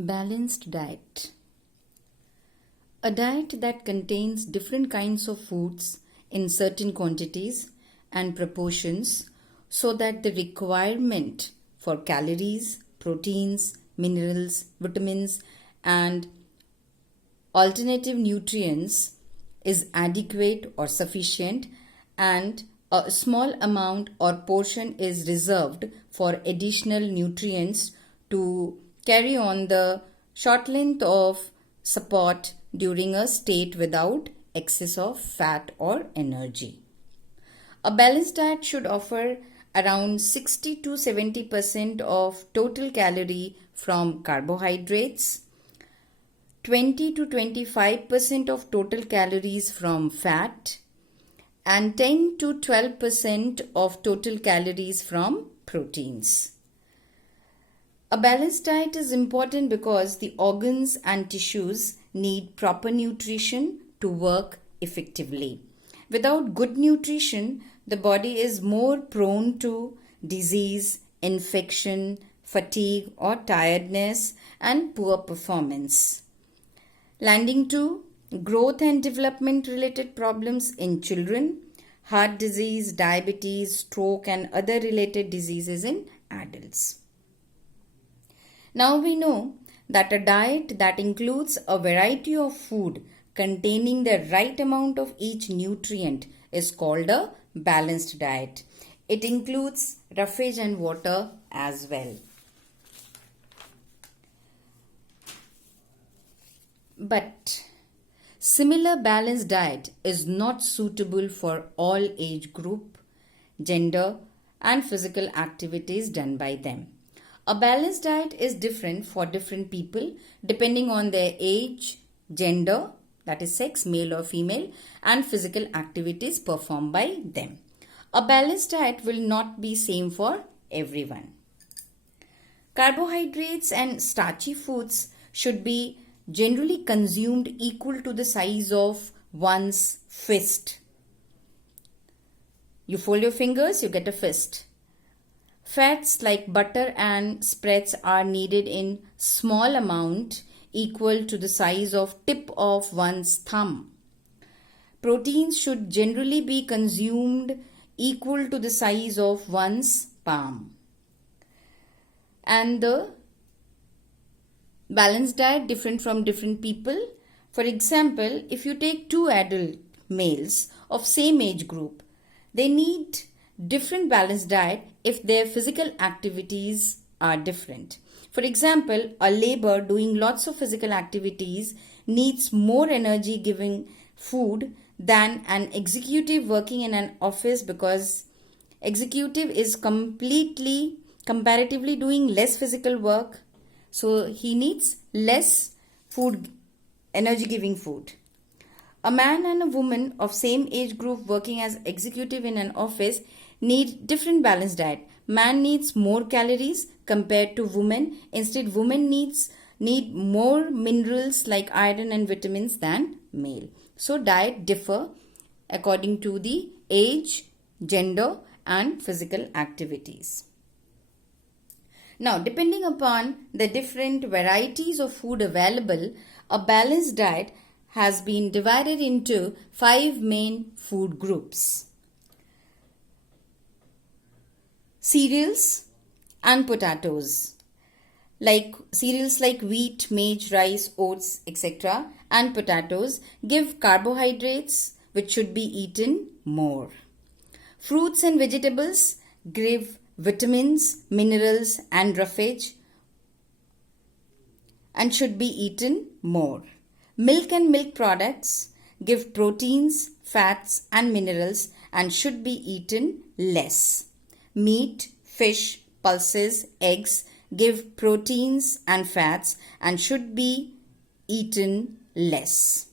Balanced diet. A diet that contains different kinds of foods in certain quantities and proportions so that the requirement for calories, proteins, minerals, vitamins, and alternative nutrients is adequate or sufficient, and a small amount or portion is reserved for additional nutrients to carry on the short length of support during a state without excess of fat or energy. A balanced diet should offer around 60 to 70% of total calorie from carbohydrates, 20 to 25% of total calories from fat, and 10 to 12% of total calories from proteins. A balanced diet is important because the organs and tissues need proper nutrition to work effectively. Without good nutrition, the body is more prone to disease, infection, fatigue or tiredness, and poor performance, leading to growth and development related problems in children, heart disease, diabetes, stroke, and other related diseases in adults. Now we know that a diet that includes a variety of food containing the right amount of each nutrient is called a balanced diet. It includes roughage and water as well. But similar balanced diet is not suitable for all age group, gender, and physical activities done by them. A balanced diet is different for different people depending on their age, gender, that is sex, male or female, and physical activities performed by them. A balanced diet will not be same for everyone. Carbohydrates and starchy foods should be generally consumed equal to the size of one's fist. You fold your fingers, you get a fist. Fats like butter and spreads are needed in small amount equal to the size of tip of one's thumb. Proteins should generally be consumed equal to the size of one's palm. And the balanced diet different from different people. For example, if you take two adult males of same age group, they need different balanced diet if their physical activities are different. For example, a laborer doing lots of physical activities needs more energy giving food than an executive working in an office, because executive is comparatively doing less physical work, so he needs less food, energy giving food. A man and a woman of same age group working as executive in an office need different balanced diet. Man needs more calories compared to woman. Instead, women need more minerals like iron and vitamins than male. So diet differ according to the age, gender, and physical activities. Now, depending upon the different varieties of food available, a balanced diet has been divided into 5 main food groups. Cereals and potatoes, like cereals like wheat, maize, rice, oats, etc., and potatoes give carbohydrates which should be eaten more. Fruits and vegetables give vitamins, minerals, and roughage and should be eaten more. Milk and milk products give proteins, fats, and minerals and should be eaten less. Meat, fish, pulses, eggs give proteins and fats and should be eaten less.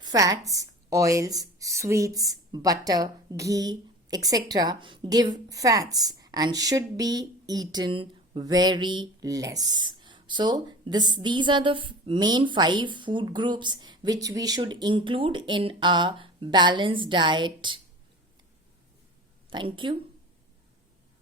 Fats, oils, sweets, butter, ghee, etc. give fats and should be eaten very less. So these are the main 5 food groups which we should include in our balanced diet. Thank you.